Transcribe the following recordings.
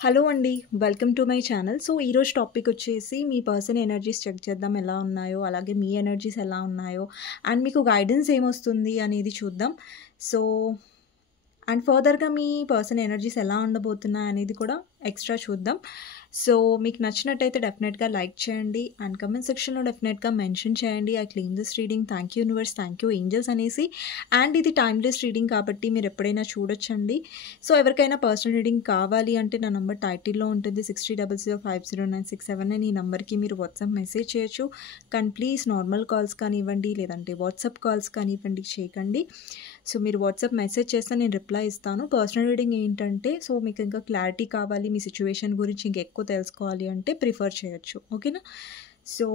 Hello అండి. Welcome to my channel. So, ఈరోజు topic వచ్చేసి మీ పర్సన్ ఎనర్జీస్ చెక్ చేద్దాం ఎలా ఉన్నాయో, అలాగే మీ ఎనర్జీస్ ఎలా ఉన్నాయో, అండ్ మీకు గైడెన్స్ ఏమొస్తుంది అనేది చూద్దాం. సో, అండ్ ఫర్దర్‌గా మీ పర్సన్ ఎనర్జీస్ ఎలా ఉండబోతున్నాయి అనేది కూడా ఎక్స్ట్రా చూద్దాం. సో, మీకు నచ్చినట్టయితే డెఫినెట్‌గా లైక్ చేయండి అండ్ కామెంట్ సెక్షన్‌లో డెఫినెట్‌గా మెన్షన్ చేయండి. I claim this reading. Thank you universe, thank you angels అనేసి. అండ్ ఇది టైమ్‌లెస్ రీడింగ్ కాబట్టి మీరు ఎప్పుడైనా చూడొచ్చండి. సో, ఎవరికైనా పర్సనల్ రీడింగ్ కావాలి అంటే నా నంబర్ టైటిల్‌లో ఉంటుంది. 6000500967 ఈ నంబర్‌కి మీరు వాట్సాప్ మెసేజ్ చేయొచ్చు. కానీ ప్లీజ్ నార్మల్ కాల్స్ కానివ్వండి, లేదంటే వాట్సాప్ కాల్స్ కానివ్వండి చేయకండి. సో, మీరు వాట్సాప్ మెసేజ్ చేస్తే నేను రిప్లై ఇస్తాను. పర్సనల్ రీడింగ్ ఏంటంటే, సో మీకు ఇంకా క్లారిటీ కావాలి, మీ సిచ్యువేషన్ గురించి ఇంకెక్కువ తెలుసుకోవాలి అంటే ప్రిఫర్ చేయొచ్చు. ఓకేనా? సో,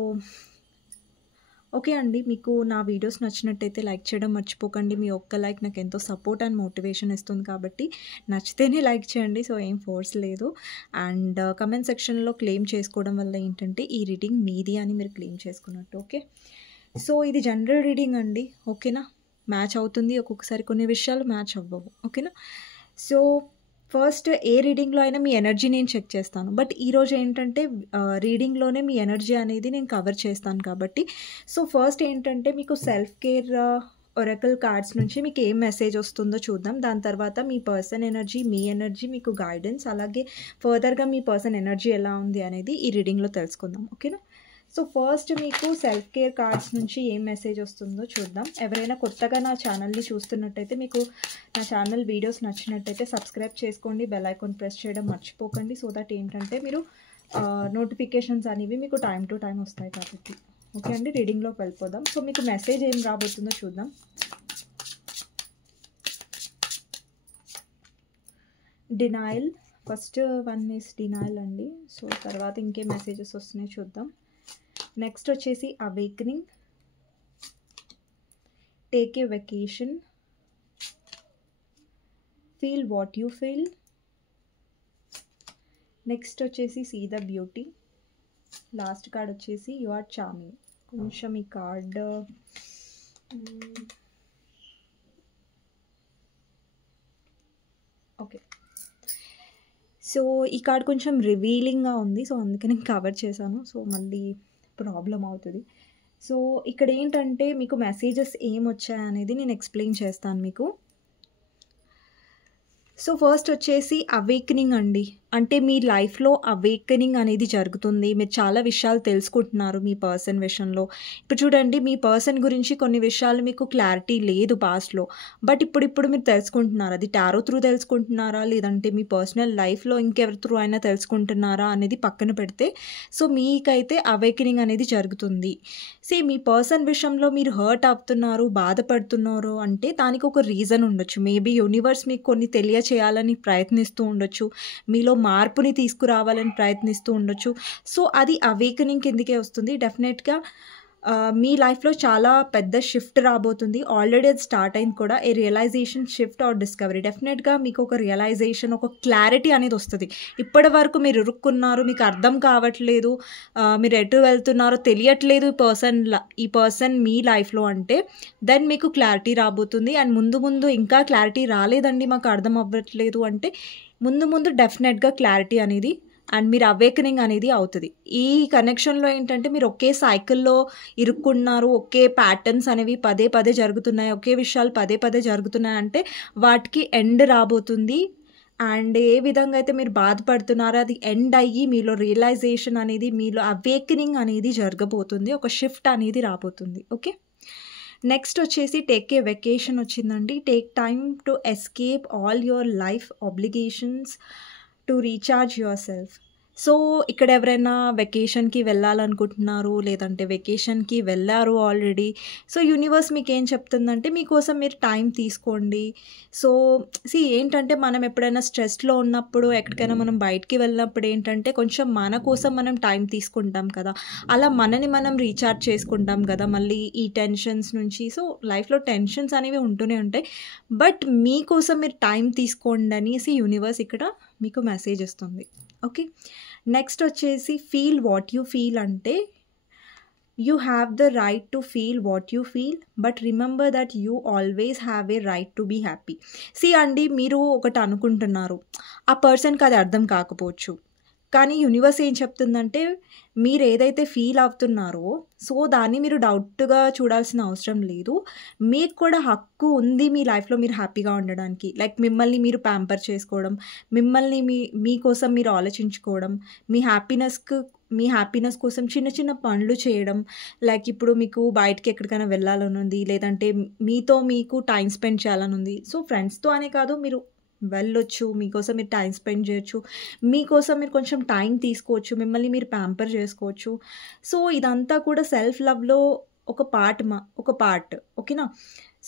ఓకే అండి. మీకు నా వీడియోస్ నచ్చినట్టయితే లైక్ చేయడం మర్చిపోకండి. మీ ఒక్క లైక్ నాకు ఎంతో సపోర్ట్ అండ్ మోటివేషన్ ఇస్తుంది కాబట్టి నచ్చితేనే లైక్ చేయండి. సో, ఏం ఫోర్స్ లేదు. అండ్ కమెంట్ సెక్షన్‌లో క్లెయిమ్ చేసుకోవడం వల్ల ఏంటంటే ఈ రీడింగ్ మీది అని మీరు క్లెయిమ్ చేసుకున్నట్టు. ఓకే? సో, ఇది జనరల్ రీడింగ్ అండి. ఓకేనా? మ్యాచ్ అవుతుంది. ఒక్కొక్కసారి కొన్ని విషయాలు మ్యాచ్ అవ్వవు. ఓకేనా? సో, ఫస్ట్ ఏ రీడింగ్‌లో అయినా మీ ఎనర్జీ నేను చెక్ చేస్తాను. బట్ ఈరోజు ఏంటంటే రీడింగ్‌లోనే మీ ఎనర్జీ అనేది నేను కవర్ చేస్తాను కాబట్టి, సో, ఫస్ట్ ఏంటంటే మీకు సెల్ఫ్ కేర్ ఒరాకిల్ కార్డ్స్ నుంచి మీకు ఏం మెసేజ్ వస్తుందో చూద్దాం. దాని తర్వాత మీ పర్సన్ ఎనర్జీ, మీ ఎనర్జీ, మీకు గైడెన్స్, అలాగే ఫర్దర్‌గా మీ పర్సన్ ఎనర్జీ ఎలా ఉంది అనేది ఈ రీడింగ్‌లో తెలుసుకుందాం. ఓకేనా? సో, ఫస్ట్ మీకు సెల్ఫ్ కేర్ కార్డ్స్ నుంచి ఏం మెసేజ్ వస్తుందో చూద్దాం. ఎవరైనా కొత్తగా నా ఛానల్ని చూస్తున్నట్టయితే, మీకు నా ఛానల్ వీడియోస్ నచ్చినట్టయితే సబ్స్క్రైబ్ చేసుకోండి, బెల్ ఐకాన్ ప్రెస్ చేయడం మర్చిపోకండి. సో దట్ ఏంటంటే మీరు నోటిఫికేషన్స్ అనేవి మీకు టైం టు టైం వస్తాయి కాబట్టి. ఓకే అండి, రీడింగ్లోకి వెళ్ళిపోదాం. సో, మీకు మెసేజ్ ఏం రాబోతుందో చూద్దాం. Denial, first one is denial అండి. సో, తర్వాత ఇంకేం మెసేజెస్ వస్తున్నాయో చూద్దాం. నెక్స్ట్ వచ్చేసి awakening, take a vacation, feel what you feel. Next వచ్చేసి see the beauty. Last card వచ్చేసి యు ఆర్ చార్మింగ్. కొంచెం ఈ కార్డ్ ఓకే. సో, ఈ కార్డ్ కొంచెం రివీలింగ్గా ఉంది. సో, అందుకే నేను కవర్ చేశాను. సో, మళ్ళీ ప్రాబ్లం అవుతుంది. సో, ఇక్కడ ఏంటంటే మీకు మెసేజెస్ ఏమొచ్చాయనేది నేను ఎక్స్ప్లెయిన్ చేస్తాను మీకు. సో, ఫస్ట్ వచ్చేసి అవేకనింగ్ అండి. అంటే మీ లైఫ్‌లో అవేకనింగ్ అనేది జరుగుతుంది. మీరు చాలా విషయాలు తెలుసుకుంటున్నారు మీ పర్సన్ విషయంలో. ఇప్పుడు చూడండి, మీ పర్సన్ గురించి కొన్ని విషయాలు మీకు క్లారిటీ లేదు పాస్ట్‌లో. బట్ ఇప్పుడిప్పుడు మీరు తెలుసుకుంటున్నారు. అది టారో త్రూ తెలుసుకుంటున్నారా? లేదంటే మీ పర్సనల్ లైఫ్‌లో ఇంకెవరి త్రూ అయినా తెలుసుకుంటున్నారా అనేది పక్కన పెడితే, సో, మీకైతే అవేకనింగ్ అనేది జరుగుతుంది. మీ పర్సన్ విషయంలో మీరు హర్ట్ అవుతున్నారు, బాధపడుతున్నారు అంటే దానికి ఒక రీజన్ ఉండొచ్చు. మేబీ యూనివర్స్ మీకు కొన్ని తెలియచేయాలని ప్రయత్నిస్తూ ఉండొచ్చు. మీలో మార్పుని తీసుకురావాలని ప్రయత్నిస్తూ ఉండొచ్చు. సో, అది అవేకనింగ్ కిందకే వస్తుంది. డెఫినెట్‌గా మీ లైఫ్‌లో చాలా పెద్ద షిఫ్ట్ రాబోతుంది. ఆల్రెడీ అది స్టార్ట్ అయింది కూడా. ఏ రియలైజేషన్, షిఫ్ట్ ఆర్ డిస్కవరీ. డెఫినెట్‌గా మీకు ఒక రియలైజేషన్, ఒక క్లారిటీ అనేది వస్తది. ఇప్పటి వరకు మీరు ఇరుక్కున్నారు, మీకు అర్థం కావట్లేదు, మీరు ఎటు వెళ్తున్నారో తెలియట్లేదు ఈ పర్సన్ మీ లైఫ్‌లో అంటే, దెన్ మీకు క్లారిటీ రాబోతుంది. అండ్ ముందు ముందు ఇంకా క్లారిటీ రాలేదండి, మాకు అర్థం అవ్వట్లేదు అంటే, ముందు ముందు డెఫినెట్‌గా క్లారిటీ అనేది అండ్ మీరు అవేకనింగ్ అనేది అవుతుంది. ఈ కనెక్షన్‌లో ఏంటంటే మీరు ఒకే సైకిల్‌లో ఇరుక్కున్నారు, ఒకే ప్యాటర్న్స్ అనేవి పదే పదే జరుగుతున్నాయి, ఒకే విషయాలు పదే పదే జరుగుతున్నాయి అంటే వాటికి ఎండ్ రాబోతుంది. అండ్ ఏ విధంగా అయితే మీరు బాధపడుతున్నారో అది ఎండ్ అయ్యి మీలో రియలైజేషన్ అనేది, మీలో అవేకనింగ్ అనేది జరగబోతుంది. ఒక షిఫ్ట్ అనేది రాబోతుంది. ఓకే. నెక్స్ట్ వచ్చేసి టేక్ ఏ వెకేషన్ వచ్చిందండి. Take time to escape all your life obligations to recharge your self. So, ఇక్కడ ఎవరైనా వెకేషన్‌కి వెళ్ళాలనుకుంటున్నారు, లేదంటే వెకేషన్‌కి వెళ్ళారు ఆల్రెడీ. సో, యూనివర్స్ మీకేం చెప్తుందంటే మీకోసం మీరు టైం తీసుకోండి. సో, ఏంటంటే మనం ఎప్పుడైనా స్ట్రెస్‌లో ఉన్నప్పుడు, ఎక్కడికైనా మనం బయటికి వెళ్ళినప్పుడు ఏంటంటే కొంచెం మన కోసం మనం టైం తీసుకుంటాం కదా! అలా మనని మనం రీఛార్జ్ చేసుకుంటాం కదా! మళ్ళీ ఈ టెన్షన్స్ నుంచి. సో, లైఫ్‌లో టెన్షన్స్ అనేవి ఉంటూనే ఉంటాయి. బట్ మీకోసం మీరు టైం తీసుకోండి అనేసి యూనివర్స్ ఇక్కడ మీకు మెసేజ్ ఇస్తుంది. ఓకే. నెక్స్ట్ వచ్చేసి ఫీల్ వాట్ యూ ఫీల్ అంటే you have the right to feel what you feel, but remember that you always have a right to be happy. See అండి, మీరు ఒకటి అనుకుంటున్నారు, ఆ పర్సన్కి అది అర్థం కాకపోవచ్చు, కానీ యూనివర్స్ ఏం చెప్తుందంటే మీరు ఏదైతే ఫీల్ అవుతున్నారో సో దాన్ని మీరు డౌట్గా చూడాల్సిన అవసరం లేదు. మీకు కూడా హక్కు ఉంది మీ లైఫ్లో మీరు హ్యాపీగా ఉండడానికి. లైక్ మిమ్మల్ని మీరు ప్యాంపర్ చేసుకోవడం, మిమ్మల్ని మీకోసం మీరు ఆలోచించుకోవడం, మీ హ్యాపీనెస్ కోసం చిన్న చిన్న పనులు చేయడం. లైక్ ఇప్పుడు మీకు బయటికి ఎక్కడికైనా వెళ్ళాలని ఉంది, లేదంటే మీతో మీకు టైం స్పెండ్ చేయాలని ఉంది. సో ఫ్రెండ్స్తో అనే కాదు, మీరు వెళ్ళొచ్చు, మీకోసం మీరు టైం స్పెండ్ చేయొచ్చు, మీకోసం మీరు కొంచెం టైం తీసుకోవచ్చు, మిమ్మల్ని మీరు ప్యాంపర్ చేసుకోవచ్చు. సో ఇదంతా కూడా సెల్ఫ్ లవ్లో ఒక పార్ట్, ఓకేనా.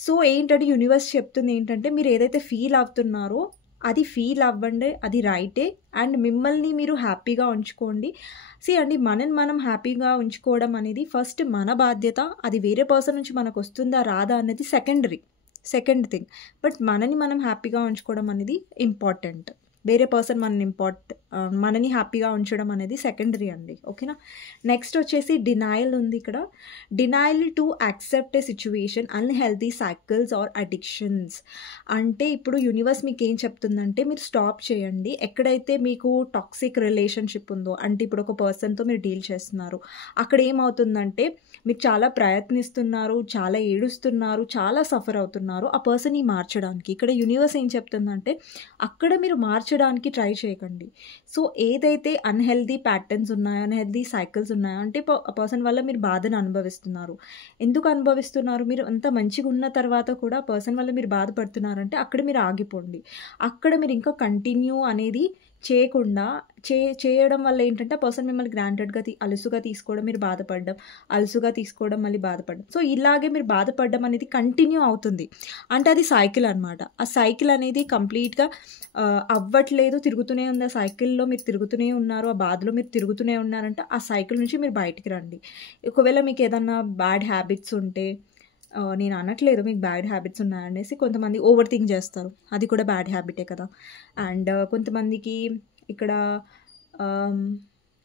సో ఏంటంటే యూనివర్స్ చెప్తుంది ఏంటంటే మీరు ఏదైతే ఫీల్ అవుతున్నారో అది ఫీల్ అవ్వండి, అది రైటే. అండ్ మిమ్మల్ని మీరు హ్యాపీగా ఉంచుకోండి. అండి, మనం హ్యాపీగా ఉంచుకోవడం అనేది ఫస్ట్ మన బాధ్యత. అది వేరే పర్సన్ నుంచి మనకు వస్తుందా రాదా అనేది సెకండ్ థింగ్. బట్ మనం హ్యాపీగా ఉంచుకోవడం అనేది ఇంపార్టెంట్. వేరే పర్సన్ మనని హ్యాపీగా ఉంచడం అనేది సెకండరీ అండి, ఓకేనా. నెక్స్ట్ వచ్చేసి డినయల్ ఉంది ఇక్కడ. Denial to accept a situation, unhealthy cycles or addictions. అంటే ఇప్పుడు యూనివర్స్ మీకు ఏం చెప్తుందంటే మీరు స్టాప్ చేయండి. ఎక్కడైతే మీకు టాక్సిక్ రిలేషన్షిప్ ఉందో, అంటే ఇప్పుడు ఒక పర్సన్తో మీరు డీల్ చేస్తున్నారు, అక్కడ ఏమవుతుందంటే మీరు చాలా ప్రయత్నిస్తున్నారు, చాలా ఏడుస్తున్నారు, చాలా సఫర్ అవుతున్నారు ఆ పర్సన్ని మార్చడానికి. ఇక్కడ యూనివర్స్ ఏం చెప్తుందంటే అక్కడ మీరు మార్చడానికి ట్రై చేయకండి. సో ఏదైతే అన్హెల్దీ ప్యాటర్న్స్ ఉన్నాయో, అన్హెల్దీ సైకిల్స్ ఉన్నాయో, అంటే ఆ పర్సన్ వల్ల మీరు బాధను అనుభవిస్తున్నారు. ఎందుకు అనుభవిస్తున్నారు? మీరు అంత మంచిగా ఉన్న తర్వాత కూడా పర్సన్ వల్ల మీరు బాధపడుతున్నారంటే అక్కడ మీరు ఆగిపోండి. అక్కడ మీరు ఇంకా కంటిన్యూ అనేది చేయకుండా చేయడం వల్ల ఏంటంటే ఆ పర్సన్ మిమ్మల్ని గ్రాంటెడ్గా అలుసుగా తీసుకోవడం, మీరు బాధపడడం, అలుసుగా తీసుకోవడం, మళ్ళీ బాధపడడం. సో ఇలాగే మీరు బాధపడడం అనేది కంటిన్యూ అవుతుంది. అంటే అది సైకిల్ అనమాట. ఆ సైకిల్ అనేది కంప్లీట్గా అవ్వట్లేదు, తిరుగుతూనే ఉంది. ఆ సైకిల్లో మీరు తిరుగుతూనే ఉన్నారు, ఆ బాధలో మీరు తిరుగుతూనే ఉన్నారంటే ఆ సైకిల్ నుంచి మీరు బయటికి రండి. ఒకవేళ మీకు ఏదన్నా బ్యాడ్ హ్యాబిట్స్ ఉంటే, నేను అనట్లేదు మీకు బ్యాడ్ హ్యాబిట్స్ ఉన్నాయనేసి, కొంతమంది ఓవర్ థింక్ చేస్తారు, అది కూడా బ్యాడ్ హ్యాబిటే కదా. అండ్ కొంతమందికి ఇక్కడ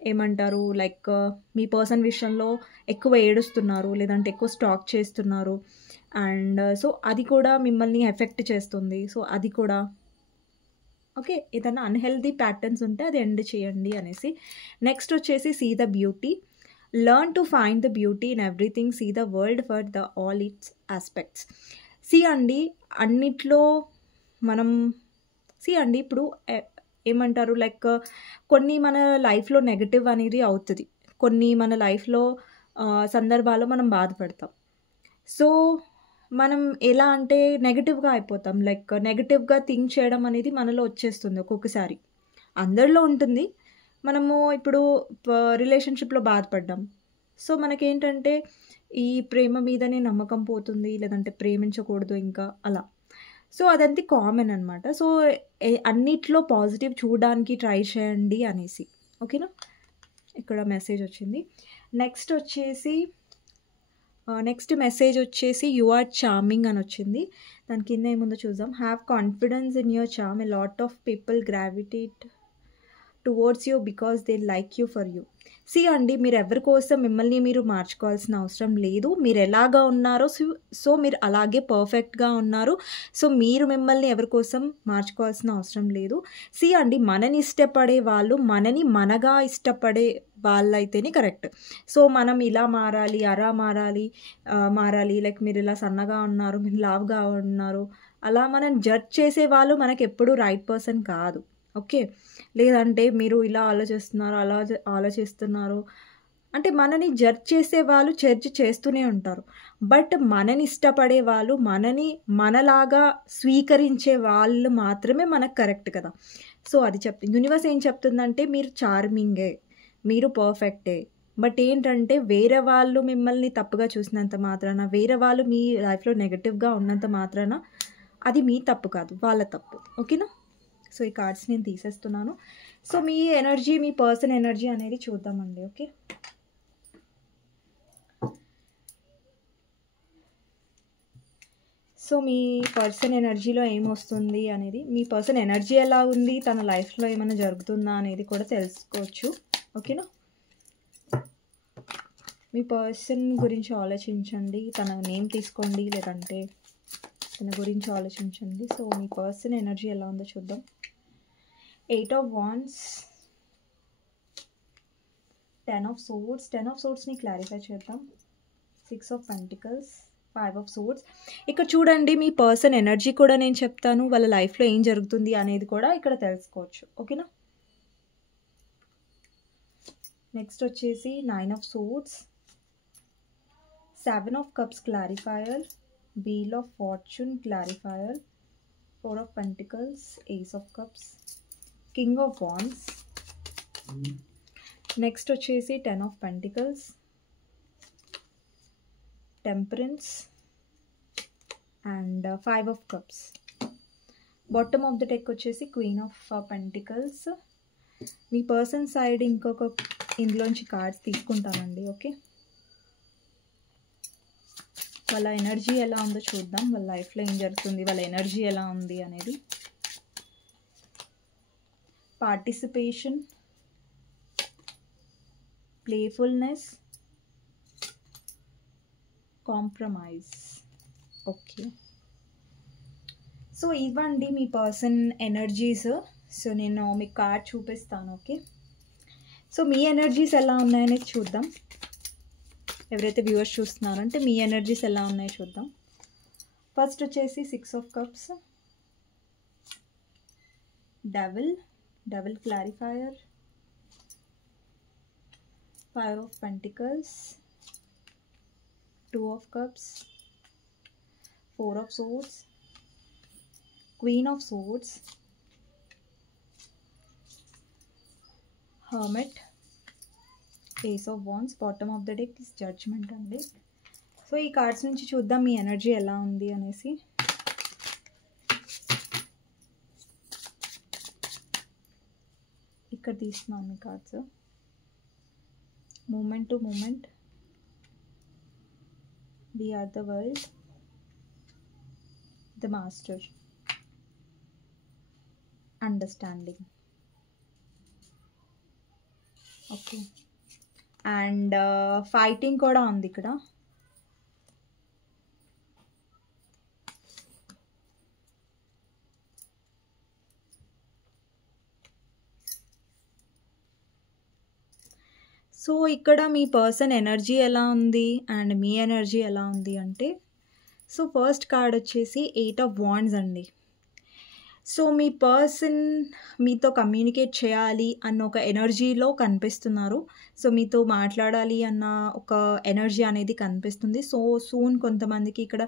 ఏమంటారు, లైక్ మీ పర్సన్ విషయంలో ఎక్కువ ఏడుస్తున్నారు, లేదంటే ఎక్కువ స్టాక్ చేస్తున్నారు, అండ్ సో అది కూడా మిమ్మల్ని ఎఫెక్ట్ చేస్తుంది. సో అది కూడా ఓకే. ఏదైనా అన్హెల్దీ ప్యాటర్న్స్ ఉంటే అది ఎండ్ చేయండి అనేసి. నెక్స్ట్ వచ్చేసి see the beauty. Learn to find the beauty in everything. See the world for all its aspects. అండి, అన్నిట్లో మనం అండి ఇప్పుడు ఏమంటారు, లైక్ కొన్ని మన లైఫ్లో నెగటివ్ అనేది అవుతుంది, కొన్ని మన లైఫ్లో సందర్భాల్లో మనం బాధపడతాం. సో మనం ఎలా అంటే నెగటివ్గా అయిపోతాం, లైక్ నెగటివ్గా థింక్ చేయడం అనేది మనలో వచ్చేస్తుంది ఒక్కొక్కసారి. అందరిలో ఉంటుంది. మనము ఇప్పుడు రిలేషన్షిప్లో బాధపడ్డాం, సో మనకేంటంటే ఈ ప్రేమ మీదనే నమ్మకం పోతుంది, లేదంటే ప్రేమించకూడదు ఇంకా అలా. సో అదంతా కామన్ అనమాట. సో అన్నిట్లో పాజిటివ్ చూడడానికి ట్రై చేయండి అనేసి, ఓకేనా. ఇక్కడ మెసేజ్ వచ్చింది. నెక్స్ట్ మెసేజ్ వచ్చేసి యు ఆర్ చార్మింగ్ అని వచ్చింది. దాని కింద ఏముందో చూద్దాం. Have confidence in your charm. A lot of people gravitate towards you because they like you for you. అండి, మీరు ఎవరి కోసం మిమ్మల్ని మీరు మార్చుకోవాల్సిన అవసరం లేదు. మీరు ఎలాగా ఉన్నారో సో మీరు అలాగే పర్ఫెక్ట్గా ఉన్నారు. సో మీరు మిమ్మల్ని ఎవరి కోసం మార్చుకోవాల్సిన అవసరం లేదు. అండి, మనని ఇష్టపడే వాళ్ళు మనగా ఇష్టపడే వాళ్ళైతేనే కరెక్ట్. సో మనం ఇలా మారాలి, అలా మారాలి, లైక్ మీరు ఇలా సన్నగా ఉన్నారు, మీరు లావుగా ఉన్నారు, అలా మనం జడ్జ్ చేసే వాళ్ళు మనకు ఎప్పుడూ రైట్ పర్సన్ కాదు, ఓకే. లేదంటే మీరు ఇలా ఆలోచిస్తున్నారు, అలా ఆలోచిస్తున్నారు అంటే మనని జడ్జ్ చేసే వాళ్ళు జడ్జ్ చేస్తూనే ఉంటారు. బట్ మనని ఇష్టపడే వాళ్ళు, మనలాగా స్వీకరించే వాళ్ళు మాత్రమే మనకు కరెక్ట్ కదా. సో అది యూనివర్స్ ఏం చెప్తుందంటే మీరు చార్మింగే, మీరు పర్ఫెక్టే. బట్ ఏంటంటే వేరే వాళ్ళు మిమ్మల్ని తప్పుగా చూసినంత మాత్రాన, వేరే వాళ్ళు మీ లైఫ్లో నెగటివ్గా ఉన్నంత మాత్రాన అది మీ తప్పు కాదు, వాళ్ళ తప్పు, ఓకేనా. సో ఈ కార్డ్స్ నేను తీసేస్తున్నాను. సో మీ ఎనర్జీ, మీ పర్సన్ ఎనర్జీ అనేది చూద్దామండి, ఓకే. సో మీ పర్సన్ ఎనర్జీలో ఏమొస్తుంది అనేది, మీ పర్సన్ ఎనర్జీ ఎలా ఉంది, తన లైఫ్లో ఏమైనా జరుగుతుందా అనేది కూడా తెలుసుకోవచ్చు, ఓకేనా. మీ పర్సన్ గురించి ఆలోచించండి. తన నేమ్ తీసుకోండి, లేదంటే తన గురించి ఆలోచించండి. సో మీ పర్సన్ ఎనర్జీ ఎలా ఉందో చూద్దాం. 8 of wands, 10 of swords. 10 of సోర్డ్స్ని క్లారిఫై చేద్దాం. 6 ఆఫ్ పెంటికల్స్, 5 ఆఫ్ సోర్డ్స్. ఇక్కడ చూడండి మీ పర్సన్ ఎనర్జీ కూడా నేను చెప్తాను, వాళ్ళ లైఫ్లో ఏం జరుగుతుంది అనేది కూడా ఇక్కడ తెలుసుకోవచ్చు. ఓకేనా? నెక్స్ట్ వచ్చేసి 9 of swords, 7 of cups clarifier, wheel of fortune clarifier, 4 of pentacles, ace of cups, king of wands. Next వచ్చేసి 10 of pentacles, temperance and 5 of cups. Bottom of the deck వచ్చేసి క్వీన్ ఆఫ్ పెంటికల్స్. మీ person side ఇంకొక ఇందులోంచి cards తీసుకుంటానండి. Okay, వాళ్ళ energy ఎలా ఉందో చూద్దాం. వాళ్ళ లైఫ్లో ఏం జరుగుతుంది, వాళ్ళ ఎనర్జీ ఎలా ఉంది అనేది. Participation, playfulness, compromise. Okay, so ఇవ్వండి మీ పర్సన్ ఎనర్జీస్. సో నేను మీకు కార్డ్ చూపిస్తాను. ఓకే, సో మీ ఎనర్జీస్ ఎలా ఉన్నాయనేది చూద్దాం. ఎవరైతే వ్యూవర్స్ చూస్తున్నారంటే మీ ఎనర్జీస్ ఎలా ఉన్నాయో చూద్దాం. ఫస్ట్ వచ్చేసి 6 of cups, devil clarifier, 5 of pentacles, 2 of cups, 4 of swords, queen of swords, hermit, ace of wands. Bottom of the deck is judgment అండి. సో ఈ కార్డ్స్ నుంచి చూద్దాం మీ ఎనర్జీ ఎలా ఉంది అనేసి. ఇక్కడ తీస్తున్నాను మీ cards. Moment to moment, we are the world, the master, understanding. Okay, and fighting కూడా ఉంది ఇక్కడ. సో ఇక్కడ మీ పర్సన్ ఎనర్జీ ఎలా ఉంది అండ్ మీ ఎనర్జీ ఎలా ఉంది అంటే, సో ఫస్ట్ కార్డ్ వచ్చేసి 8 ఆఫ్ వాండ్స్ అండి. సో మీ పర్సన్ మీతో కమ్యూనికేట్ చేయాలి అన్న ఒక ఎనర్జీలో కనిపిస్తున్నారు. సో మీతో మాట్లాడాలి అన్న ఒక ఎనర్జీ అనేది కనిపిస్తుంది. సో సూన్ కొంతమందికి ఇక్కడ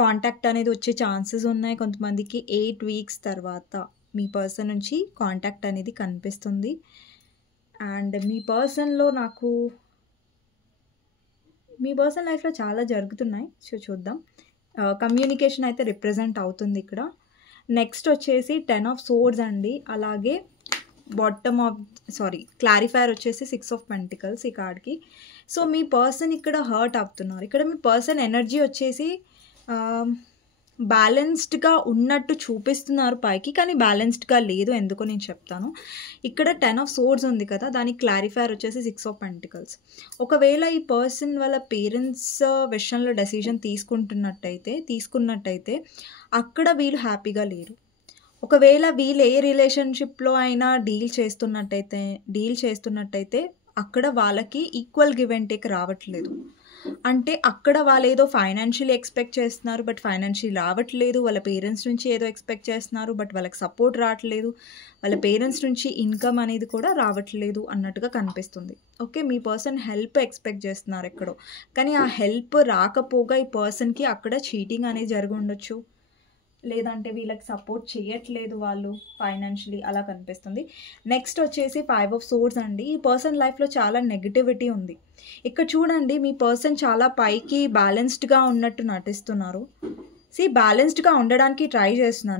కాంటాక్ట్ అనేది వచ్చే ఛాన్సెస్ ఉన్నాయి. కొంతమందికి 8 వీక్స్ తర్వాత మీ పర్సన్ నుంచి కాంటాక్ట్ అనేది కనిపిస్తుంది. అండ్ మీ పర్సన్లో నాకు మీ పర్సన్ లైఫ్లో చాలా జరుగుతున్నాయి. సో చూద్దాం. కమ్యూనికేషన్ అయితే రిప్రజెంట్ అవుతుంది ఇక్కడ. నెక్స్ట్ వచ్చేసి 10 ఆఫ్ సోర్డ్స్ అండి. అలాగే క్లారిఫైర్ వచ్చేసి 6 ఆఫ్ పెంటికల్స్ ఈ కార్డ్కి. సో మీ పర్సన్ ఇక్కడ హర్ట్ అవుతున్నారు. ఇక్కడ మీ పర్సన్ ఎనర్జీ వచ్చేసి బ్యాలెన్స్డ్గా ఉన్నట్టు చూపిస్తున్నారు పైకి, కానీ బ్యాలెన్స్డ్గా లేదు. ఎందుకో నేను చెప్తాను. ఇక్కడ 10 ఆఫ్ సోర్డ్స్ ఉంది కదా, దానికి క్లారిఫైర్ వచ్చేసి 6 ఆఫ్ పెంటికల్స్. ఒకవేళ ఈ పర్సన్ వాళ్ళ పేరెంట్స్ విషయంలో డెసిషన్ తీసుకున్నట్టయితే అక్కడ వీళ్ళు హ్యాపీగా లేరు. ఒకవేళ వీళ్ళు ఏ రిలేషన్షిప్లో అయినా డీల్ చేస్తున్నట్టయితే అక్కడ వాళ్ళకి ఈక్వల్ గివ్ అండ్ టేక్ రావట్లేదు. అంటే అక్కడ వాళ్ళు ఏదో ఫైనాన్షియల్ ఎక్స్పెక్ట్ చేస్తున్నారు, బట్ ఫైనాన్షియల్ రావట్లేదు. వాళ్ళ పేరెంట్స్ నుంచి ఏదో ఎక్స్పెక్ట్ చేస్తున్నారు, బట్ వాళ్ళకి సపోర్ట్ రావట్లేదు. వాళ్ళ పేరెంట్స్ నుంచి ఇన్కమ్ అనేది కూడా రావట్లేదు అన్నట్టుగా కనిపిస్తుంది. ఓకే, మీ పర్సన్ హెల్ప్ ఎక్స్పెక్ట్ చేస్తున్నారు ఎక్కడో, కానీ ఆ హెల్ప్ రాకపోగా ఈ పర్సన్కి అక్కడ చీటింగ్ అనేది జరిగి ఉండొచ్చు, లేదంటే వీళ్ళకి సపోర్ట్ చేయట్లేదు వాళ్ళు ఫైనాన్షియలీ, అలా కనిపిస్తుంది. నెక్స్ట్ వచ్చేసి 5 ఆఫ్ సోర్డ్స్ అండి. ఈ పర్సన్ లైఫ్లో చాలా నెగిటివిటీ ఉంది. ఇక్కడ చూడండి మీ పర్సన్ చాలా పైకి బ్యాలెన్స్డ్గా ఉన్నట్టు నటిస్తున్నారు. బ్యాలెన్స్డ్గా ఉండడానికి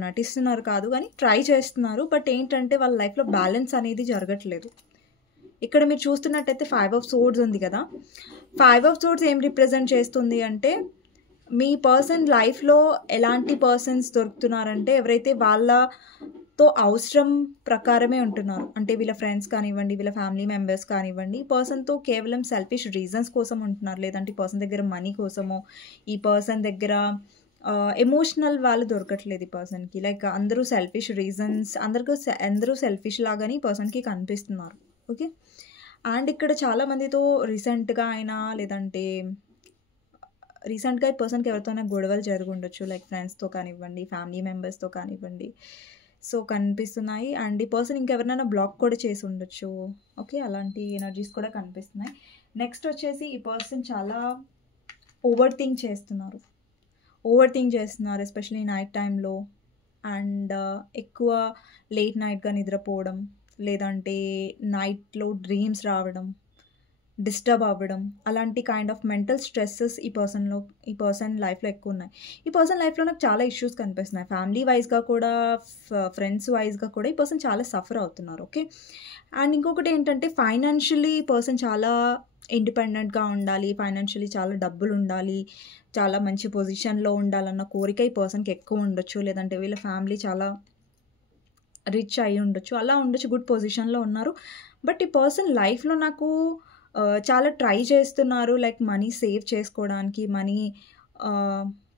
నటిస్తున్నారు కాదు కానీ ట్రై చేస్తున్నారు. బట్ ఏంటంటే వాళ్ళ లైఫ్లో బ్యాలెన్స్ అనేది జరగట్లేదు. ఇక్కడ మీరు చూస్తున్నట్టయితే 5 ఆఫ్ సోర్డ్స్ ఉంది కదా, 5 ఆఫ్ సోర్డ్స్ ఏం రిప్రజెంట్ చేస్తుంది అంటే, మీ పర్సన్ లైఫ్లో ఎలాంటి పర్సన్స్ దొరుకుతున్నారంటే ఎవరైతే వాళ్ళతో పర్సన్‌తో అవసరం ప్రకారమే ఉంటున్నారు. అంటే వీళ్ళ ఫ్రెండ్స్ కానివ్వండి, వీళ్ళ ఫ్యామిలీ మెంబర్స్ కానివ్వండి, ఈ పర్సన్‌తో కేవలం సెల్ఫిష్ రీజన్స్ కోసం ఉంటున్నారు. లేదంటే ఈ పర్సన్ దగ్గర మనీ కోసమో, ఈ పర్సన్ దగ్గర ఎమోషనల్ వాళ్ళు దొరకట్లేదు ఈ పర్సన్‌కి. లైక్ అందరూ సెల్ఫిష్ రీజన్స్ అందరూ సెల్ఫిష్ లాగానే ఈ పర్సన్‌కి కనిపిస్తున్నారు. ఓకే. అండ్ ఇక్కడ చాలా మందితో రీసెంట్‌గా అయినా లేదంటే రీసెంట్‌గా ఈ పర్సన్‌కి ఎవరితోనైనా గొడవలు జరిగుండొచ్చు. లైక్ ఫ్రెండ్స్‌తో కానివ్వండి, ఫ్యామిలీ మెంబర్స్‌తో కానివ్వండి. సో, కనిపిస్తున్నాయి. అండ్ ఈ పర్సన్ ఇంకెవరినైనా బ్లాక్ కూడా చేసి ఉండొచ్చు. ఓకే. అలాంటి ఎనర్జీస్ కూడా కనిపిస్తున్నాయి. నెక్స్ట్ వచ్చేసి ఈ పర్సన్ చాలా ఓవర్ థింక్ చేస్తున్నారు. ఎస్పెషల్లీ నైట్ టైంలో. అండ్ ఎక్కువ లేట్ నైట్‌గా నిద్రపోవడం, లేదంటే నైట్‌లో డ్రీమ్స్ రావడం, డిస్టర్బ్ అవ్వడం, అలాంటి కైండ్ ఆఫ్ మెంటల్ స్ట్రెసెస్ ఈ పర్సన్ లైఫ్‌లో ఎక్కువున్నాయి. ఈ పర్సన్ లైఫ్‌లో నాకు చాలా ఇష్యూస్ కనిపిస్తున్నాయి. ఫ్యామిలీ వైస్‌గా కూడా, ఫ్రెండ్స్ వైస్‌గా కూడా ఈ పర్సన్ చాలా సఫర్ అవుతున్నారు. ఓకే. అండ్ ఇంకొకటి ఏంటంటే ఫైనాన్షియల్లీ ఈ పర్సన్ చాలా ఇండిపెండెంట్‌గా ఉండాలి. ఫైనాన్షియల్లీ చాలా డబ్బులుండాలి. చాలా మంచి పొజిషన్‌లో ఉండాలన్న కోరిక ఈ పర్సన్‌కి ఎక్కువ ఉండొచ్చు. లేదంటే వీళ్ళ ఫ్యామిలీ చాలా రిచ్ అయ్యి ఉండొచ్చు. అలా ఉండొచ్చు. గుడ్ పొజిషన్‌లో ఉన్నారు. బట్ ఈ పర్సన్ లైఫ్‌లో నాకు చాలా ట్రై చేస్తున్నారు. లైక్ మనీ సేవ్ చేసుకోవడానికి, మనీ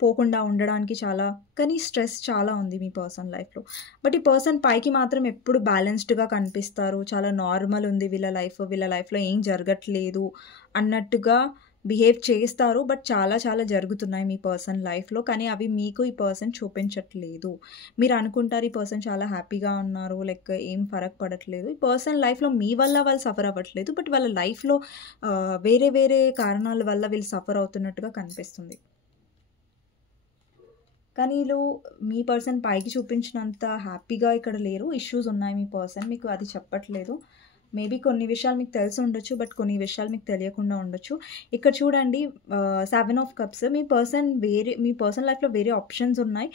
పోకుండా ఉండడానికి చాలా. కానీ స్ట్రెస్ చాలా ఉంది మీ పర్సన్ లైఫ్‌లో. బట్ ఈ పర్సన్ పైకి మాత్రం ఎప్పుడు బ్యాలెన్స్డ్‌గా కనిపిస్తారు. చాలా నార్మల్ ఉంది వీళ్ళ లైఫ్. వీళ్ళ లైఫ్‌లో ఏం జరగట్లేదు అన్నట్టుగా బిహేవ్ చేస్తారు. బట్ చాలా చాలా జరుగుతున్నాయి మీ పర్సన్ లైఫ్‌లో. కానీ అవి మీకు ఈ పర్సన్ చూపించట్లేదు. మీరు అనుకుంటారు ఈ పర్సన్ చాలా హ్యాపీగా ఉన్నారు. లైక్ ఏం ఫరక్ పడట్లేదు. ఈ పర్సన్ లైఫ్‌లో మీ వల్ల వాళ్ళు సఫర్ అవ్వట్లేదు. బట్ వాళ్ళ లైఫ్‌లో వేరే వేరే కారణాల వల్ల వీళ్ళు సఫర్ అవుతున్నట్టుగా కనిపిస్తుంది. కానీ వీళ్ళు మీ పర్సన్ పైకి చూపించినంత హ్యాపీగా ఇక్కడ లేరు. ఇష్యూస్ ఉన్నాయి మీ పర్సన్. మీకు అది చెప్పట్లేదు. మేబీ కొన్ని విషయాలు మీకు తెలిసి ఉండొచ్చు. బట్ కొన్ని విషయాలు మీకు తెలియకుండా ఉండొచ్చు. ఇక్కడ చూడండి 7 ఆఫ్ కప్స్ మీ పర్సన్ లైఫ్‌లో వేరే ఆప్షన్స్ ఉన్నాయి.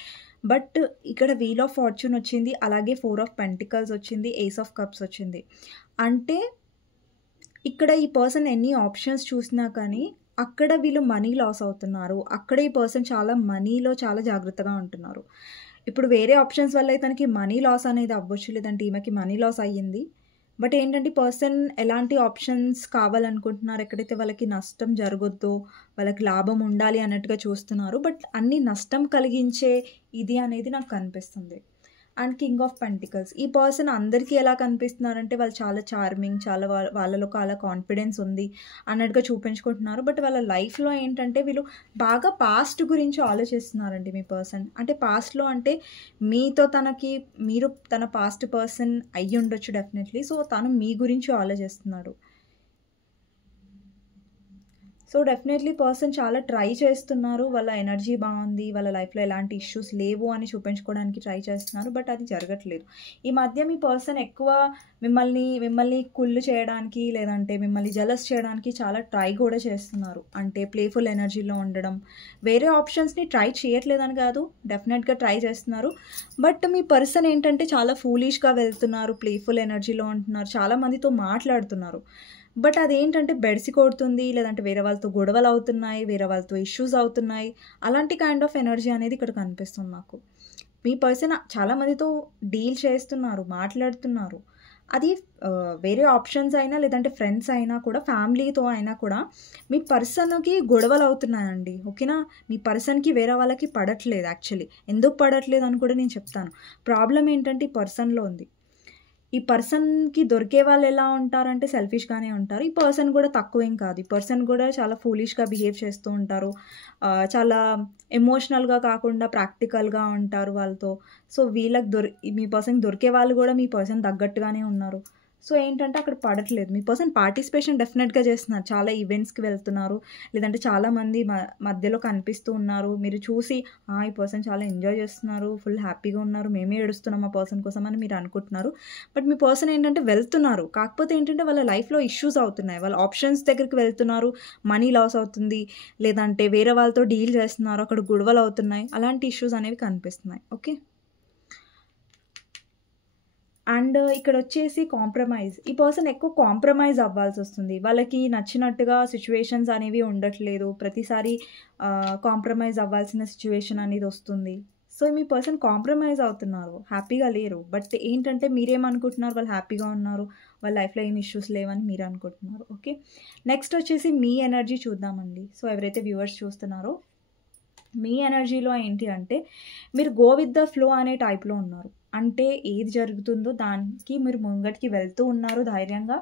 బట్ ఇక్కడ వీల్ ఆఫ్ ఫార్చ్యూన్ వచ్చింది. అలాగే 4 ఆఫ్ పెంటికల్స్ వచ్చింది. ఏస్ ఆఫ్ కప్స్ వచ్చింది. అంటే ఇక్కడ ఈ పర్సన్ ఎన్ని ఆప్షన్స్ చూసినా కానీ అక్కడ వీళ్ళు మనీ లాస్ అవుతున్నారు. అక్కడ ఈ పర్సన్ చాలా మనీలో చాలా జాగ్రత్తగా ఉంటున్నారు. ఇప్పుడు వేరే ఆప్షన్స్ వల్ల తనకి మనీ లాస్ అనేది అవ్వచ్చు. లేదంటే ఈమెకి మనీ లాస్ అయ్యింది. బట్ ఏంటంటే పర్సన్ ఎలాంటి ఆప్షన్స్ కావాలనుకుంటున్నారు, ఎక్కడైతే వాళ్ళకి నష్టం జరగొద్దో, వాళ్ళకి లాభం ఉండాలి అన్నట్టుగా చూస్తున్నారు. బట్ అన్ని నష్టం కలిగించే ఇది అనేది నాకు కనిపిస్తుంది. అండ్ కింగ్ ఆఫ్ పెంటికల్స్ ఈ పర్సన్ అందరికీ ఎలా కనిపిస్తున్నారంటే వాళ్ళు చాలా చార్మింగ్, చాలా వాళ్ళలో చాలా కాన్ఫిడెన్స్ ఉంది అన్నట్టుగా చూపించుకుంటున్నారు. బట్ వాళ్ళ లైఫ్‌లో ఏంటంటే వీళ్ళు బాగా పాస్ట్ గురించి ఆలోచిస్తున్నారండి మీ పర్సన్. అంటే పాస్ట్‌లో అంటే మీరు తన పాస్ట్ పర్సన్ అయ్యుండొచ్చు డెఫినెట్‌లీ. సో, తను మీ గురించి ఆలోచిస్తున్నాడు. సో, డెఫినెట్‌లీ పర్సన్ చాలా ట్రై చేస్తున్నారు. వాళ్ళ ఎనర్జీ బావుంది. వాళ్ళ లైఫ్‌లో ఎలాంటి ఇష్యూస్ లేవు అని చూపించుకోవడానికి ట్రై చేస్తున్నారు. బట్ అది జరగట్లేదు. ఈ మధ్య మీ పర్సన్ ఎక్కువ మిమ్మల్ని కుళ్ళు చేయడానికి, లేదంటే మిమ్మల్ని జెలస్ చేయడానికి చాలా ట్రై కూడా చేస్తున్నారు. అంటే ప్లేఫుల్ ఎనర్జీలో ఉండడం. వేరే ఆప్షన్స్‌ని ట్రై చేయట్లేదని కాదు. డెఫినెట్‌గా ట్రై చేస్తున్నారు. బట్ మీ పర్సన్ ఏంటంటే చాలా ఫూలిష్‌గా వెళ్తున్నారు. ప్లేఫుల్ ఎనర్జీలో ఉంటున్నారు. చాలా మందితో మాట్లాడుతున్నారు. బట్ అదేంటంటే బెడిసి కొడుతుంది. లేదంటే వేరే వాళ్ళతో గొడవలు అవుతున్నాయి. వేరే వాళ్ళతో ఇష్యూస్ అవుతున్నాయి. అలాంటి కైండ్ ఆఫ్ ఎనర్జీ అనేది ఇక్కడ కనిపిస్తుంది నాకు. మీ పర్సన్ చాలా మందితో డీల్ చేస్తున్నారు. మాట్లాడుతున్నారు. అది వేరే ఆప్షన్స్ అయినా, లేదంటే ఫ్రెండ్స్ అయినా కూడా, ఫ్యామిలీతో అయినా కూడా మీ పర్సన్‌కి గొడవలు అవుతున్నాయండి. ఓకేనా? మీ పర్సన్‌కి వేరే వాళ్ళకి పడట్లేదు యాక్చువల్లీ. ఎందుకు పడట్లేదు అని కూడా నేను చెప్తాను. ప్రాబ్లమ్ ఏంటంటే ఈ పర్సన్‌లో ఉంది. ఈ పర్సన్‌కి దొరికే వాళ్ళు ఎలా ఉంటారంటే సెల్ఫిష్‌గానే ఉంటారు. ఈ పర్సన్ కూడా తక్కువేం కాదు. ఈ పర్సన్ కూడా చాలా ఫూలిష్‌గా బిహేవ్ చేస్తూ ఉంటారు. చాలా ఎమోషనల్‌గా కాకుండా ప్రాక్టికల్‌గా ఉంటారు వాళ్ళతో. సో, మీ పర్సన్‌కి దొరికే వాళ్ళు కూడా మీ పర్సన్ తగ్గట్టుగానే ఉన్నారు. సో, ఏంటంటే అక్కడ పడట్లేదు. మీ పర్సన్ పార్టిసిపేషన్ డెఫినెట్‌గా చేస్తున్నారు. చాలా ఈవెంట్స్‌కి వెళ్తున్నారు. లేదంటే చాలామంది మధ్యలో కనిపిస్తూ ఉన్నారు. మీరు చూసి ఈ పర్సన్ చాలా ఎంజాయ్ చేస్తున్నారు. ఫుల్ హ్యాపీగా ఉన్నారు. మేమే ఏడుస్తున్నాం ఆ పర్సన్ కోసం అని మీరు అనుకుంటున్నారు. బట్ మీ పర్సన్ ఏంటంటే వెళ్తున్నారు. కాకపోతే ఏంటంటే వాళ్ళ లైఫ్‌లో ఇష్యూస్ అవుతున్నాయి. వాళ్ళ ఆప్షన్స్ దగ్గరికి వెళ్తున్నారు. మనీ లాస్ అవుతుంది. లేదంటే వేరే వాళ్ళతో డీల్ చేస్తున్నారు. అక్కడ గొడవలు అవుతున్నాయి. అలాంటి ఇష్యూస్ అనేవి కనిపిస్తున్నాయి. ఓకే. అండ్ ఇక్కడొచ్చేసి కాంప్రమైజ్. ఈ పర్సన్ ఎక్కువ కాంప్రమైజ్ అవ్వాల్సొస్తుంది. వాళ్ళకి నచ్చినట్టుగా సిట్యుయేషన్స్ అనేవి ఉండట్లేదు. ప్రతిసారి కాంప్రమైజ్ అవ్వాల్సిన సిట్యుయేషన్ అనేది వస్తుంది. సో, మీ పర్సన్ కాంప్రమైజ్ అవుతున్నారు. హ్యాపీగా లేరు. బట్ ఏంటంటే మీరేమనుకుంటున్నారు వాళ్ళు హ్యాపీగా ఉన్నారు. వాళ్ళ లైఫ్‌లో ఏమి ఇష్యూస్ లేవని మీరనుకుంటున్నారు. ఓకే. నెక్స్ట్ వచ్చేసి మీ ఎనర్జీ చూద్దామండి. సో, ఎవరైతే వ్యూవర్స్ చూస్తున్నారో మీ ఎనర్జీలో ఏంటి అంటే మీరు గో విత్ ద ఫ్లో అనే టైప్‌లో ఉన్నారు. అంటే ఏది జరుగుతుందో దానికి మీరు ముంగటికి వెళ్తూ ఉన్నారు ధైర్యంగా.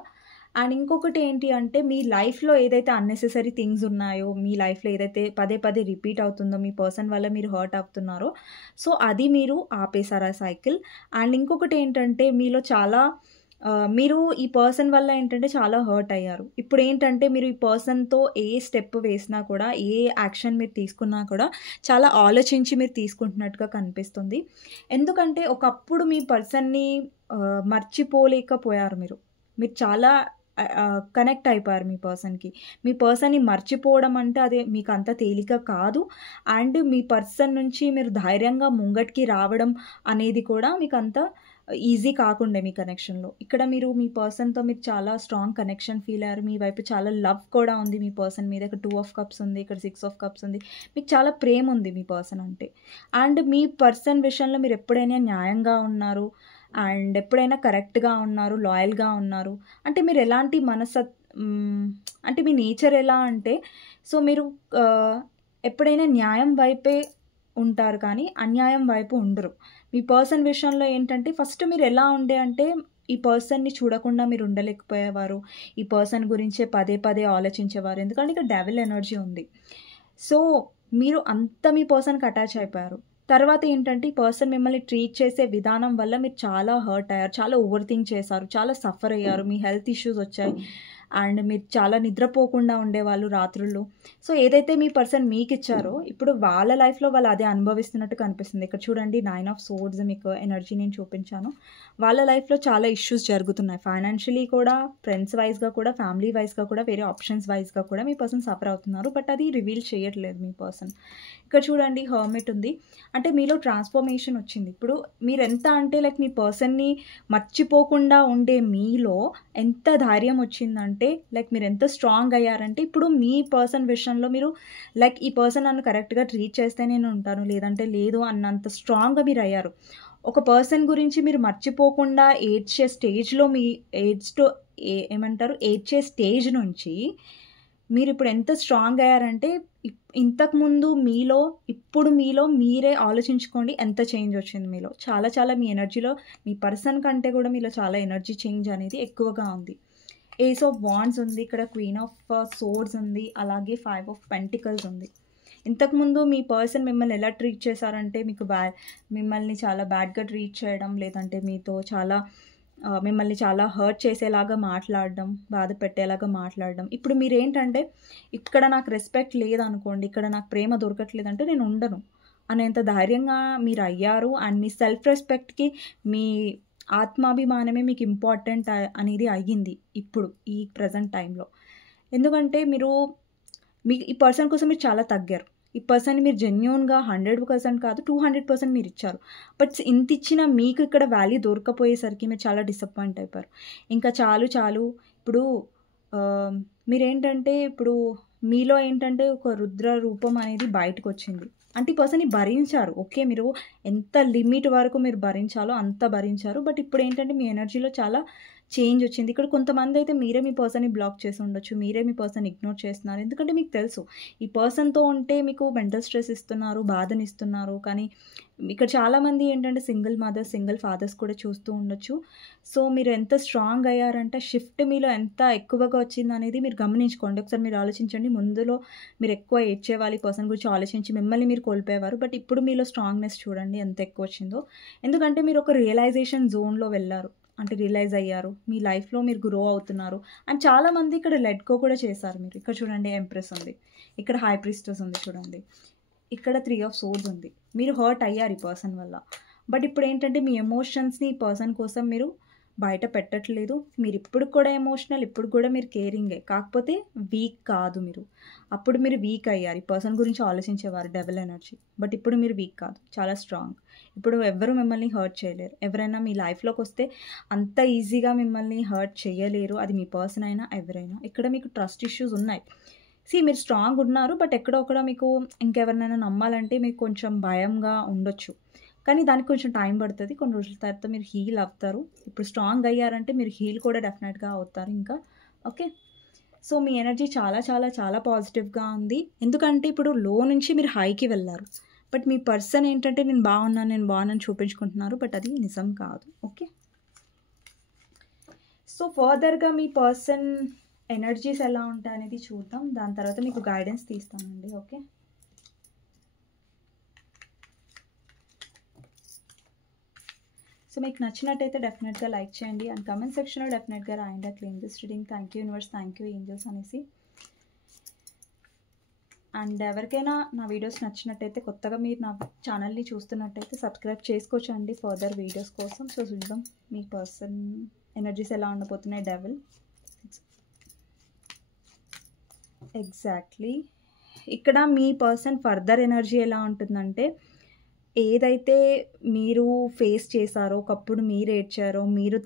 అండ్ ఇంకొకటి ఏంటి అంటే మీ లైఫ్‌లో ఏదైతే అన్నెసెసరీ థింగ్స్ ఉన్నాయో, మీ లైఫ్‌లో ఏదైతే పదే పదే రిపీట్ అవుతుందో, మీ పర్సన్ వల్ల మీరు హర్ట్ అవుతున్నారో, సో, అది మీరు ఆపేసారు ఆ సైకిల్. అండ్ ఇంకొకటి ఏంటంటే మీలో చాలా మీరు ఈ పర్సన్ వల్ల ఏంటంటే చాలా హర్ట్ అయ్యారు. ఇప్పుడేంటంటే మీరు ఈ పర్సన్‌తో ఏ స్టెప్ వేసినా కూడా, ఏ యాక్షన్ మీరు తీసుకున్నా కూడా చాలా ఆలోచించి మీరు తీసుకుంటున్నట్టుగా కనిపిస్తుంది. ఎందుకంటే ఒకప్పుడు మీ పర్సన్‌ని మర్చిపోలేకపోయారు మీరు. మీరు చాలా కనెక్ట్ అయిపోయారు మీ పర్సన్‌కి. మీ పర్సన్‌ని మర్చిపోవడం అంటే అది మీకంత తేలిక కాదు. అండ్ మీ పర్సన్ నుంచి మీరు ధైర్యంగా ముంగటికి రావడం అనేది కూడా మీకంత ఈజీ కాకుండే మీ కనెక్షన్‌లో. ఇక్కడ మీరు మీ పర్సన్‌తో మీరు చాలా స్ట్రాంగ్ కనెక్షన్ ఫీల్ అయ్యారు. మీ వైపు చాలా లవ్ కూడా ఉంది మీ పర్సన్ మీద. ఇక్కడ 2 ఆఫ్ కప్స్ ఉంది. ఇక్కడ 6 ఆఫ్ కప్స్ ఉంది. మీకు చాలా ప్రేమ ఉంది మీ పర్సన్ అంటే. అండ్ మీ పర్సన్ విషయంలో మీరు ఎప్పుడైనా న్యాయంగా ఉన్నారు. అండ్ ఎప్పుడైనా కరెక్ట్‌గా ఉన్నారు. లాయల్‌గా ఉన్నారు. అంటే మీరు ఎలాంటి అంటే మీ నేచర్ ఎలా అంటే సో, మీరు ఆహ్, ఎప్పుడైనా న్యాయం వైపే ఉంటారు కానీ, అన్యాయం వైపు ఉండరు. మీ పర్సన్ విషయంలో ఏంటంటే ఫస్ట్ మీరు ఎలా ఉండే అంటే ఈ పర్సన్‌ని చూడకుండా మీరు ఉండలేకపోయేవారు. ఈ పర్సన్ గురించే పదే పదే ఆలోచించేవారు. ఎందుకంటే ఇక్కడ డెవిల్ ఎనర్జీ ఉంది. సో, మీరు అంత మీ పర్సన్‌కి అటాచ్ అయిపోయారు. తర్వాత ఏంటంటే ఈ పర్సన్ మిమ్మల్ని ట్రీట్ చేసే విధానం వల్ల మీరు చాలా హర్ట్ అయ్యారు. చాలా ఓవర్ థింక్ చేశారు. చాలా సఫర్ అయ్యారు. మీ హెల్త్ ఇష్యూస్ వచ్చాయి. అండ్ మీరు చాలా నిద్రపోకుండా ఉండేవాళ్ళు రాత్రుళ్ళు. సో, ఏదైతే మీ పర్సన్ మీకిచ్చారో ఇప్పుడు వాళ్ళ లైఫ్‌లో వాళ్ళు అదే అనుభవిస్తున్నట్టు కనిపిస్తుంది. ఇక్కడ చూడండి 9 ఆఫ్ సోర్డ్స్ మీకు ఎనర్జీ నేను చూపించాను. వాళ్ళ లైఫ్‌లో చాలా ఇష్యూస్ జరుగుతున్నాయి. ఫైనాన్షియలీ కూడా, ఫ్రెండ్స్ వైస్‌గా కూడా, ఫ్యామిలీ వైస్‌గా కూడా, వేరే ఆప్షన్స్ వైస్‌గా కూడా మీ పర్సన్ సఫర్ అవుతున్నారు. బట్ అది రివీల్ చేయట్లేదు మీ పర్సన్. ఇక్కడ చూడండి హర్మిట్ ఉంది. అంటే మీలో ట్రాన్స్‌ఫర్మేషన్ వచ్చింది. ఇప్పుడు మీరెంత అంటే లైక్ మీ పర్సన్‌ని మర్చిపోకుండా ఉండే మీలో ఎంత ధైర్యం వచ్చిందంటే లైక్ మీరెంత స్ట్రాంగ్ అయ్యారంటే ఇప్పుడు మీ పర్సన్ విషయంలో మీరు లైక్ ఈ పర్సన్ నన్ను కరెక్ట్‌గా ట్రీట్ చేస్తే నేను ఉంటాను. లేదంటే లేదు అన్నంత స్ట్రాంగ్‌గా మీరయ్యారు. ఒక పర్సన్ గురించి మీరు మర్చిపోకుండా ఏడ్చే స్టేజ్‌లో మీ ఏడ్స్‌తో ఏమంటారు ఏడ్చే స్టేజ్ నుంచి మీరిప్పుడు ఎంత స్ట్రాంగ్ అయ్యారంటే ఇంతకుముందు మీలో, ఇప్పుడు మీలో మీరే ఆలోచించుకోండి ఎంత చేంజ్ వచ్చింది మీలో. చాలా చాలా మీ ఎనర్జీలో మీ పర్సన్ కంటే కూడా మీలో చాలా ఎనర్జీ చేంజ్ అనేది ఎక్కువగా ఉంది. ఏస్ ఆఫ్ వాండ్స్ ఉంది. ఇక్కడ క్వీన్ ఆఫ్ సోర్డ్స్ ఉంది. అలాగే 5 ఆఫ్ పెంటికల్స్ ఉంది. ఇంతకుముందు మీ పర్సన్ మిమ్మల్ని ఎలా ట్రీట్ చేశారంటే మిమ్మల్ని చాలా బ్యాడ్‌గా ట్రీట్ చేయడం, లేదంటే మీతో చాలా మిమ్మల్ని చాలా హర్ట్ చేసేలాగా మాట్లాడడం, బాధ పెట్టేలాగా మాట్లాడడం. ఇప్పుడు మీరేంటంటే ఇక్కడ నాకు రెస్పెక్ట్ లేదనుకోండి, ఇక్కడ నాకు ప్రేమ దొరకట్లేదంటే నేను ఉండను అనేంత ధైర్యంగా మీరయ్యారు. అండ్ మీ సెల్ఫ్ రెస్పెక్ట్‌కి మీ ఆత్మాభిమానమే మీకు ఇంపార్టెంట్ అనేది అయ్యింది ఇప్పుడు ఈ ప్రెజెంట్ టైంలో. ఎందుకంటే ఈ పర్సన్ కోసం మీరు చాలా తగ్గారు. ఈ పర్సన్‌ని మీరు జెన్యూన్‌గా 100% కాదు 200% మీరిచ్చారు. బట్ ఇంతిచ్చినా మీకు ఇక్కడ వాల్యూ దొరక్కపోయేసరికి మీరు చాలా డిసప్పాయింట్ అయిపోయారు. ఇంకా చాలు చాలు ఇప్పుడు మీరేంటంటే ఇప్పుడు మీలో ఏంటంటే ఒక రుద్ర రూపం అనేది బయటకొచ్చింది. అంటే ఈ పర్సన్‌ని భరించారు. ఓకే. మీరు ఎంత లిమిట్ వరకు మీరు భరించాలో అంత భరించారు. బట్ ఇప్పుడేంటంటే మీ ఎనర్జీలో చాలా చేంజ్ వచ్చింది. ఇక్కడ కొంతమందైతే మీరే మీ పర్సన్‌ని బ్లాక్ చేసి ఉండొచ్చు. మీరే మీ పర్సన్‌ని ఇగ్నోర్ చేస్తున్నారు. ఎందుకంటే మీకు తెలుసు ఈ పర్సన్‌తో ఉంటే మీకు మెంటల్ స్ట్రెస్ ఇస్తున్నారు, బాధనిస్తున్నారు. కానీ ఇక్కడ చాలామంది ఏంటంటే సింగిల్ మదర్స్, సింగిల్ ఫాదర్స్ కూడా చూస్తూ ఉండొచ్చు. సో, మీరు ఎంత స్ట్రాంగ్ అయ్యారంటే షిఫ్ట్ మీలో ఎంత ఎక్కువగా వచ్చిందనేది మీరు గమనించుకోండి. ఒకసారి మీరు ఆలోచించండి. ముందులో మీరు ఎక్కువ ఏడ్చేవాళ్ళు, ఈ పర్సన్ గురించి ఆలోచించి మిమ్మల్ని మీరు కోల్పోయేవారు. బట్ ఇప్పుడు మీలో స్ట్రాంగ్‌నెస్ చూడండి ఎంత ఎక్కువొచ్చిందో. ఎందుకంటే మీరు ఒక రియలైజేషన్ జోన్‌లో వెళ్లారు. అంటే రియలైజ్ అయ్యారు. మీ లైఫ్‌లో మీరు గ్రో అవుతున్నారు. అండ్ చాలామంది ఇక్కడ లెట్ గో కూడా చేశారు మీరు. ఇక్కడ చూడండి ఎంప్రెస్ ఉంది. ఇక్కడ హై ప్రీస్టెస్ ఉంది చూడండి. ఇక్కడ 3 ఆఫ్ సోర్డ్స్ ఉంది. మీరు హర్ట్ అయ్యారు ఈ పర్సన్ వల్ల. బట్ ఇప్పుడేంటంటే మీ ఎమోషన్స్‌ని ఈ పర్సన్ కోసం మీరు బయట పెట్టట్లేదు. మీరిప్పుడు కూడా ఎమోషనల్, ఇప్పుడు కూడా మీరు కేరింగే. కాకపోతే వీక్ కాదు మీరు. అప్పుడు మీరు వీక్ అయ్యారు. ఈ పర్సన్ గురించి ఆలోచించేవారు డెవిల్ ఎనర్జీ. బట్ ఇప్పుడు మీరు వీక్ కాదు. చాలా స్ట్రాంగ్. ఇప్పుడు ఎవ్వరు మిమ్మల్ని హర్ట్ చేయలేరు. ఎవరైనా మీ లైఫ్‌లోకొస్తే అంత ఈజీగా మిమ్మల్ని హర్ట్ చేయలేరు. అది మీ పర్సన్ అయినా, ఎవరైనా. ఇక్కడ మీకు ట్రస్ట్ ఇష్యూస్ ఉన్నాయి. మీరు స్ట్రాంగ్ ఉన్నారు. బట్ ఎక్కడో అక్కడ మీకు ఇంకెవరినైనా నమ్మాలంటే మీకు కొంచెం భయంగా ఉండొచ్చు. కానీ దానికి కొంచెం టైం పడుతుంది. కొన్ని రోజుల తర్వాత మీరు హీల్ అవుతారు. ఇప్పుడు స్ట్రాంగ్ అయ్యారంటే మీరు హీల్ కూడా డెఫినెట్గా అవుతారు ఇంకా. ఓకే. సో మీ ఎనర్జీ చాలా చాలా చాలా పాజిటివ్గా ఉంది. ఎందుకంటే ఇప్పుడు లో నుంచి మీరు హైకి వెళ్ళారు. బట్ మీ పర్సన్ ఏంటంటే నేను బాగున్నాను చూపించుకుంటున్నారు. బట్ అది నిజం కాదు. ఓకే. సో ఫర్దర్గా మీ పర్సన్ ఎనర్జీస్ ఎలా ఉంటాయనేది చూద్దాం. దాని తర్వాత మీకు గైడెన్స్ తీస్తానండి. ఓకే. సో మీకు నచ్చినట్టయితే డెఫినెట్గా లైక్ చేయండి అండ్ కమెంట్ సెక్షన్లో డెఫినెట్గా రాయండి claim this reading. Thank you universe, thank you angels అనేసి. అండ్ ఎవరికైనా నా వీడియోస్ నచ్చినట్టయితే, కొత్తగా మీరు నా ఛానల్ని చూస్తున్నట్టయితే సబ్స్క్రైబ్ చేసుకోవచ్చు అండి ఫర్దర్ వీడియోస్ కోసం. సో చూద్దాం మీ పర్సన్ ఎనర్జీస్ ఎలా ఉండబోతున్నాయి. డెవిల్ ఎగ్జాక్ట్లీ ఇక్కడ మీ పర్సన్ ఫర్దర్ ఎనర్జీ ఎలా ఉంటుందంటే, ఏదైతే మీరు ఫేస్ చేశారో, ఒకప్పుడు మీరు ఏడ్చారో, మీరు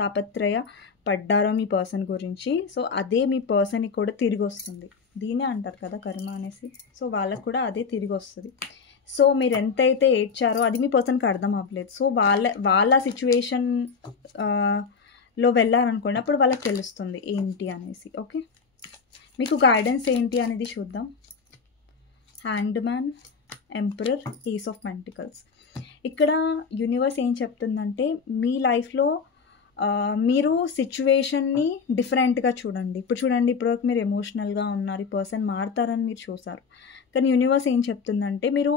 తాపత్రయపడ్డారో మీ పర్సన్ గురించి, సో అదే మీ పర్సన్కి కూడా తిరిగి వస్తుంది. దీనే అంటారు కదా కర్మ అనేసి. సో వాళ్ళకు కూడా అదే తిరిగి వస్తుంది. సో మీరు ఎంతైతే ఏడ్చారో అది మీ పర్సన్కి అర్థం అవ్వలేదు. సో వాళ్ళ సిచ్యువేషన్ లో వెళ్ళారనుకోండి, అప్పుడు వాళ్ళకి తెలుస్తుంది ఏంటి అనేసి. ఓకే. మీకు గైడెన్స్ ఏంటి అనేది చూద్దాం. Hanged man, emperor, ace of pentacles. ఇక్కడ యూనివర్స్ ఏం చెప్తుందంటే, మీ లైఫ్లో మీరు సిచ్యువేషన్ని డిఫరెంట్గా చూడండి. ఇప్పుడు చూడండి, ఇప్పటివరకు మీరు ఎమోషనల్గా ఉన్నారు, ఈ పర్సన్ మారుతారని మీరు చూసారు. కానీ యూనివర్స్ ఏం చెప్తుందంటే, మీరు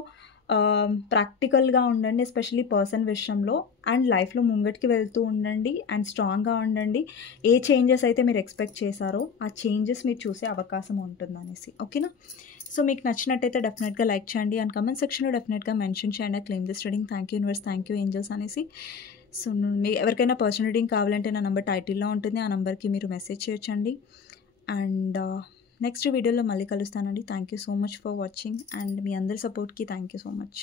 ప్రాక్టికల్గా ఉండండి, ఎస్పెషల్లీ పర్సన్ విషయంలో. అండ్ లైఫ్లో ముంగటికి వెళ్తూ ఉండండి అండ్ స్ట్రాంగ్గా ఉండండి. ఏ చేంజెస్ అయితే మీరు ఎక్స్పెక్ట్ చేశారో ఆ చేంజెస్ మీరు చూసే అవకాశం ఉంటుంది అనేసి. ఓకేనా. సో మీకు నచ్చినట్టయితే డెఫినెట్గా లైక్ చేయండి అండ్ కమెంట్ సెక్షన్లో డెఫినెట్గా మెన్షన్ చేయండి claim this reading. Thank you universe, thank you angels అనేసి. సో మీ ఎవరికైనా పర్సనల్ రీడింగ్ కావాలంటే నా నెంబర్ టైటిల్లో ఉంటుంది, ఆ నెంబర్కి మీరు మెసేజ్ చేయొచ్చండి. అండ్ నెక్స్ట్ వీడియోలో మళ్ళీ కలుస్తానండి. Thank you so much for watching and మీ అందరి సపోర్ట్కి థ్యాంక్ యూ సో మచ్.